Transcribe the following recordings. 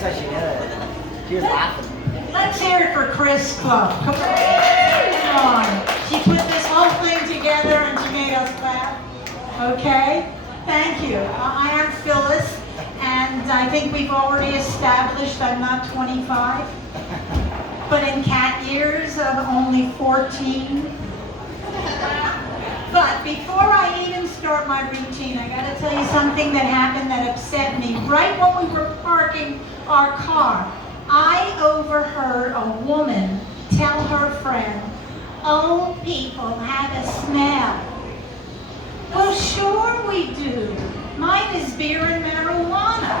That's how she did it. She was laughing. Let's hear it for Chris Club. Come on. She put this whole thing together and she made us laugh. Okay? Thank you. I am Phyllis, and I think we've already established I'm not 25. But in cat years, I'm only 14. But before I even start my routine, I gotta tell you something that happened that upset me. Right when we were parking our car, I overheard a woman tell her friend, "Old people have a smell." Well, sure we do. Mine is beer and marijuana.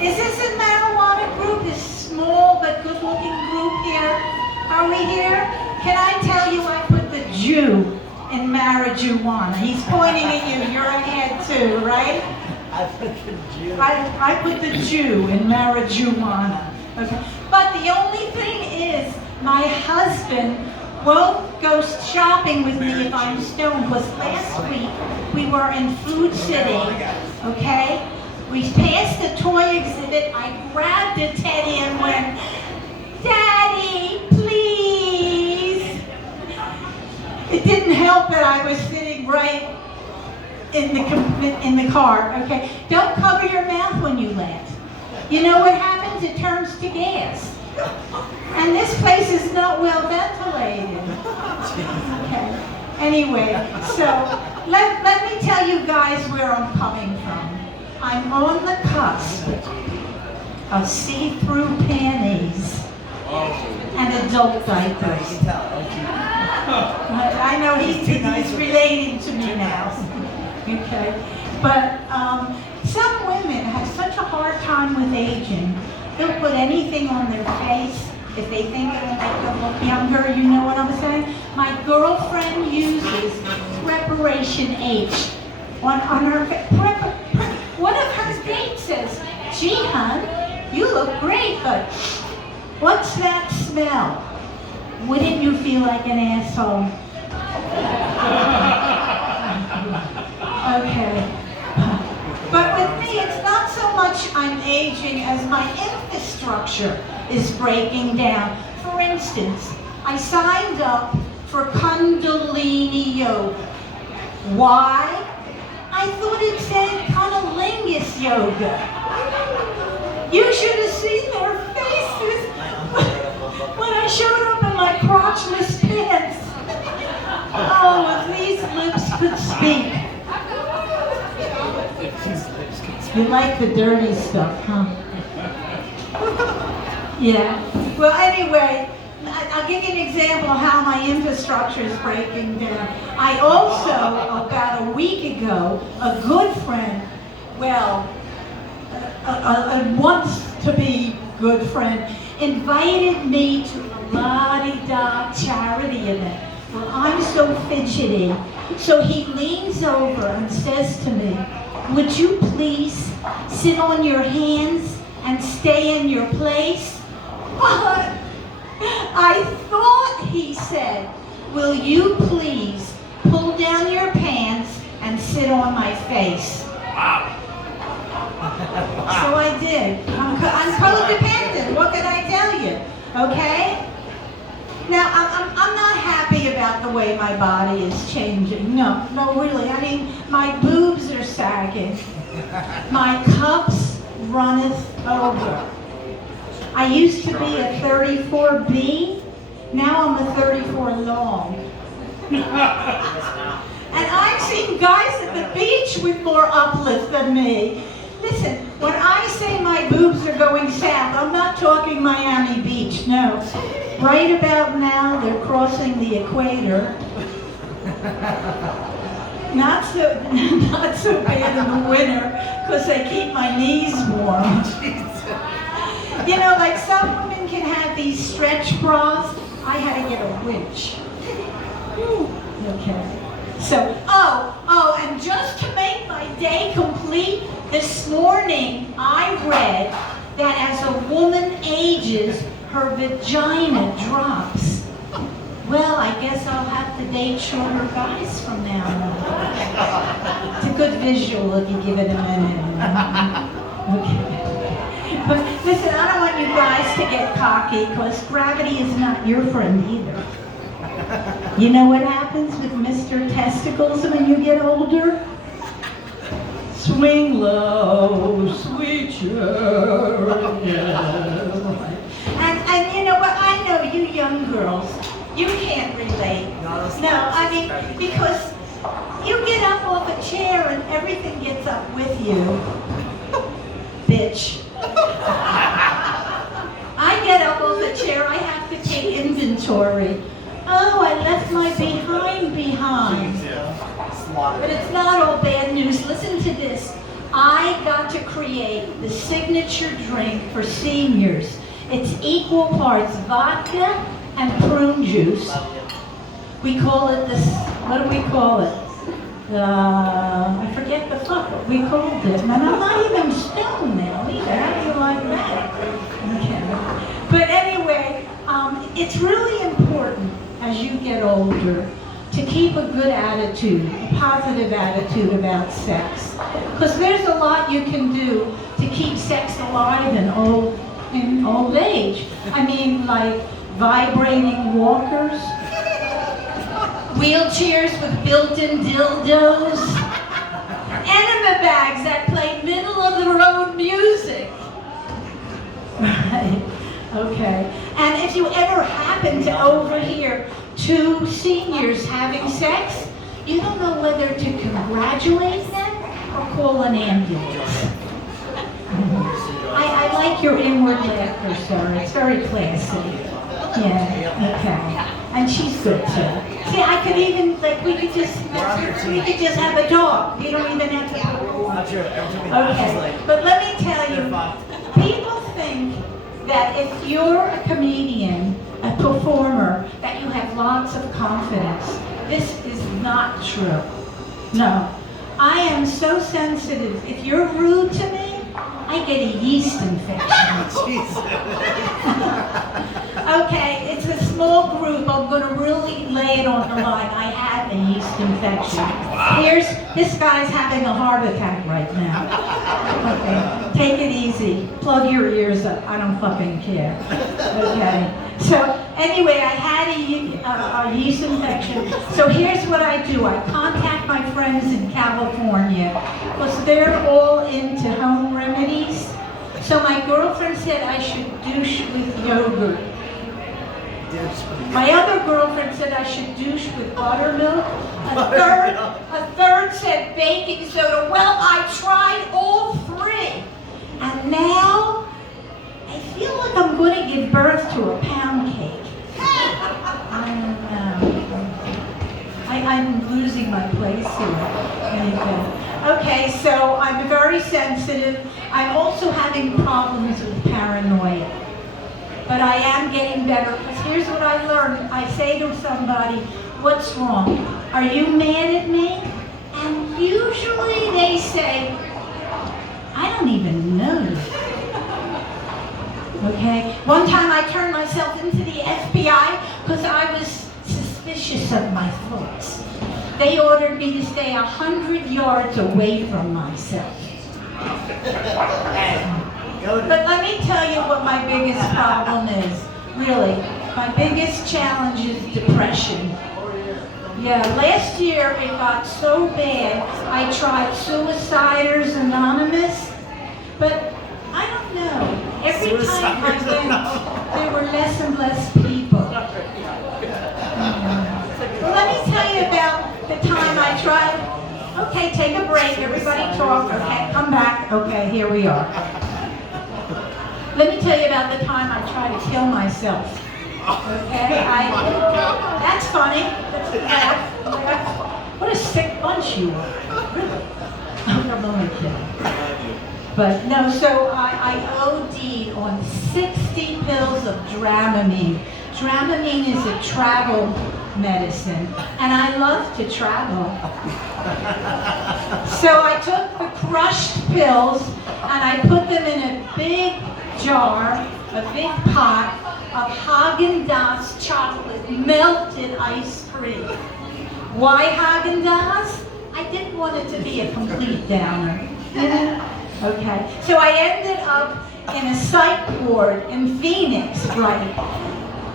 Is this a marijuana group, this small but good-looking group here? Are we here? Can I tell you I put the Jew in marijuana? He's pointing at you. You're ahead too, right? I put the Jew. I put the Jew in marijuana. Okay. But the only thing is, my husband won't go shopping with me if I'm stoned. Because last week we were in Food City. Okay. We passed the toy exhibit. I grabbed a teddy and went, "Daddy, please." It didn't help that I was sitting right in the car, okay? Don't cover your mouth when you laugh. You know what happens? It turns to gas. And this place is not well ventilated. Okay. Anyway, so let me tell you guys where I'm coming from. I'm on the cusp of see-through panties and adult diapers. I know he's relating to me now. Okay, but some women have such a hard time with aging. They'll put anything on their face if they think it'll make them look younger. You know what I'm saying? My girlfriend uses Preparation H on her face. One of her dates says, "Gee, hon, you look great, but what's that smell?" Wouldn't you feel like an asshole? Okay. But with me, it's not so much I'm aging as my infrastructure is breaking down. For instance, I signed up for Kundalini Yoga. Why? I thought it said Cunnilingus Yoga. You should have seen their faces when I showed up in my crotchless pants. Oh, if these lips could speak. You like the dirty stuff, huh? Yeah. Well, anyway, I'll give you an example of how my infrastructure is breaking down. I also, about a week ago, a good friend, well, a once-to-be good friend, invited me to a la-di-da charity event. Well, I'm so fidgety. So he leans over and says to me, "Would you please sit on your hands and stay in your place?" But I thought he said, "Will you please pull down your pants and sit on my face?" Wow. So I did. I'm codependent. What can I tell you? Okay? Now, I'm not happy about the way my body is changing. No, really. I mean, my boobs are sagging. My cups runneth over. I used to be a 34B. Now I'm a 34 long. And I've seen guys at the beach with more uplift than me. Listen, when I say my boobs are going south, I'm not talking Miami Beach, no. Right about now, they're crossing the equator. Not so bad in the winter, because they keep my knees warm. You know, like some women can have these stretch bras. I had to get a winch. Okay. So, and just to make my day complete, this morning I read that as a woman ages, her vagina drops. Well, I guess I'll have to date shorter guys from now on. It's a good visual if you give it a minute. Okay. But want you guys to get cocky because gravity is not your friend either. You know what happens with Mr. Testicles when you get older? Swing low, sweet chariot. And you know what? I know you young girls, you can't relate. No, I mean, because you get up off a chair and everything gets up with you. Bitch. I get up off the chair, I have to take inventory. Oh, I left my behind. But it's not all bad news. Listen to this. I got to create the signature drink for seniors. It's equal parts vodka and prune juice. We call it this, what do we call it? I forget the fuck what we called it. And I'm not even stoned now either. How do you like that? Okay. But anyway, it's really important as you get older to keep a good attitude, a positive attitude about sex. Because there's a lot you can do to keep sex alive in old age. I mean, like vibrating walkers, wheelchairs with built-in dildos, enema bags that play middle-of-the-road music. Right, okay. And if you ever happen to overhear two seniors having sex, you don't know whether to congratulate them or call an ambulance. I like your inward laughter, sir. It's very classy. Yeah, okay. And she's good too. See, I could even, like, we could just have a dog. You don't even have to. Okay, but let me tell you, people think that if you're a comedian, a performer, that you have lots of confidence. This is not true. No. I am so sensitive. If you're rude to me, I get a yeast infection. Okay, it's a small group. I'm going to really lay it on the line. I had a yeast infection. This guy's having a heart attack right now. Okay, take it easy. Plug your ears up. I don't fucking care. Okay. So anyway, I had a yeast infection. So here's what I do. I contact my friends in California because they're all into home remedies. So my girlfriend said I should douche with yogurt. My other girlfriend said I should douche with buttermilk. A third said baking soda. Well, I tried all three. And now I feel like I'm going to give birth to a pound cake. I don't know. I'm losing my place here. Anyway. Okay, so I'm very sensitive. I'm also having problems with paranoia. But I am getting better, because here's what I learned. I say to somebody, what's wrong? Are you mad at me? And usually they say, I don't even know you. Okay? One time I turned myself into the FBI because I was suspicious of my thoughts. They ordered me to stay 100 yards away from myself. But let me tell you what my biggest problem is. Really, my biggest challenge is depression. Yeah, last year it got so bad, I tried Suiciders Anonymous, but I don't know. Every time I went, there were less and less people. Well, let me tell you about the time I tried. Okay, take a break. Everybody talk. Okay, come back. Okay, here we are. Let me tell you about the time I tried to kill myself. Okay, that's funny. What a sick bunch you are. I'm only kidding. But no, so I OD'd on 60 pills of Dramamine. Dramamine is a travel medicine, and I love to travel. So I took the crushed pills, and I put them in a big jar, a big pot of Haagen-Dazs chocolate melted ice cream. Why Haagen-Dazs? I didn't want it to be a complete downer. Okay, so I ended up in a psych ward in Phoenix, right?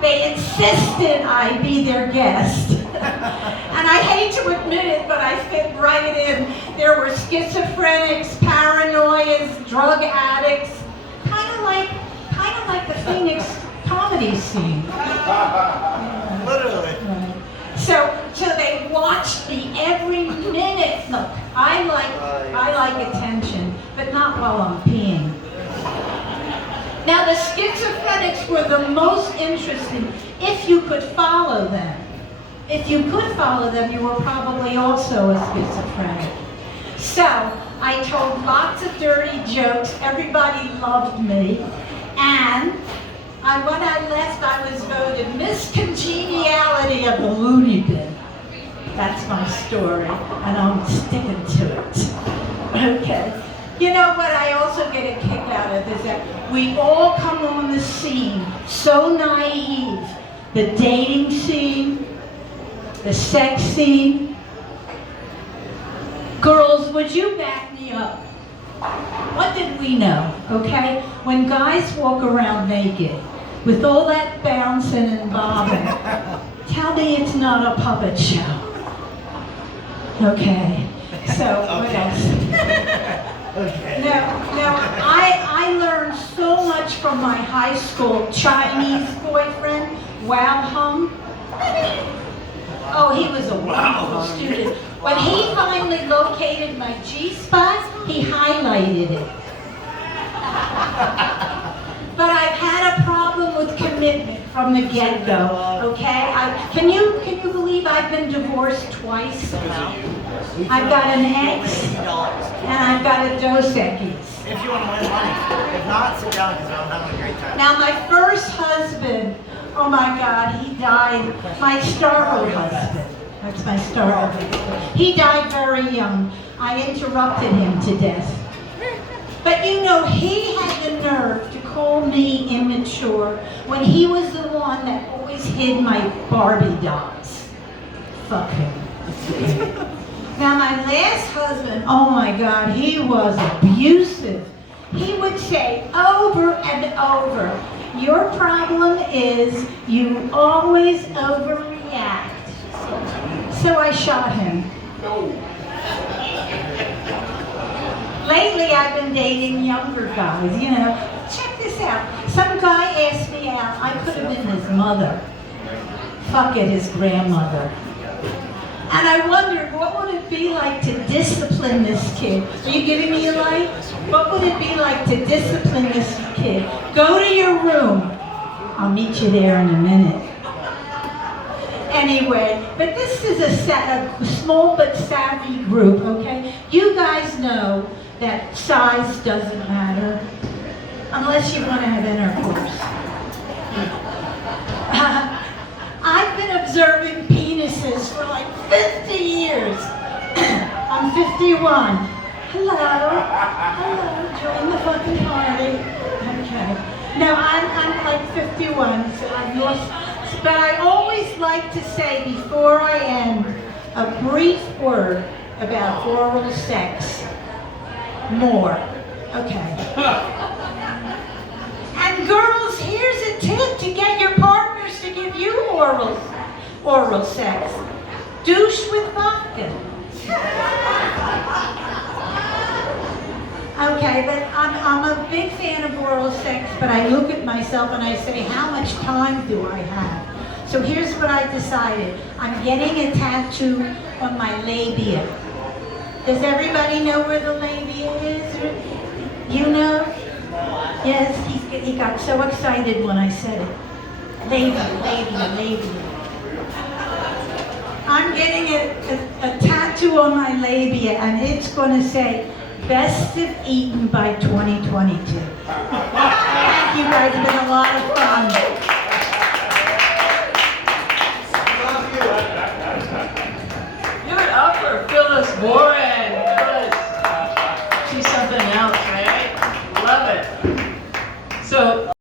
They insisted I be their guest. And I hate to admit it, but I fit right in. There were schizophrenics, paranoias, drug addicts, kind of like the Phoenix comedy scene. Literally. Right. So they watched me every minute. Look, I like attention, but not while I'm peeing. Now the schizophrenics were the most interesting if you could follow them. If you could follow them, you were probably also a schizophrenic. So I told lots of dirty jokes. Everybody loved me. And when I left, I was voted Miss Congeniality of the Looney Bin. That's my story, and I'm sticking to it. Okay. You know what I also get a kick out of is that we all come on the scene so naive. The dating scene, the sex scene. Girls, would you back me up? What did we know, okay? When guys walk around naked, with all that bouncing and bobbing, tell me it's not a puppet show. Okay, so what else? Okay. Now, I learned so much from my high school Chinese boyfriend, Wow Hung. Oh, he was a wonderful student. When he finally located my G-spot, he highlighted it. But I've had a problem with commitment from the get-go, okay? Can you believe I've been divorced twice? I've got an ex, and I've got a Dos Equis. If you want to win money. If not, sit down because I'm having a great time. Now my first husband, oh my God, he died. My starter husband. That's my starter husband. He died very young. I interrupted him to death. But you know, he had the nerve to call me immature when he was the one that always hid my Barbie dolls. Fuck him. Now my last husband, oh my God, he was abusive. He would say over and over, your problem is you always overreact. So I shot him. Lately I've been dating younger guys, you know. Check this out. Some guy asked me out. I could have been his mother. Fuck it, his grandmother. And I wondered, what would it be like to discipline this kid? Are you giving me a light? What would it be like to discipline this kid? Go to your room. I'll meet you there in a minute. Anyway, but this is a small but savvy group, okay? You guys know that size doesn't matter unless you want to have intercourse. I've been observing penises for like 50 years. I'm 51. Hello, join the fucking party. Okay. No, I'm like 51, so I've lost. But I always like to say before I end a brief word about oral sex. More. Okay. And girls, here's a tip to get your partners to give you oral sex. Douche with vodka. Okay, but I'm a big fan of oral sex, but I look at myself and I say, how much time do I have? So here's what I decided. I'm getting a tattoo on my labia. Does everybody know where the labia is? You know? Yes, he got so excited when I said it. Labia. I'm getting a tattoo on my labia, and it's going to say, best of eaten by 2022. Thank you guys, it's been a lot of fun.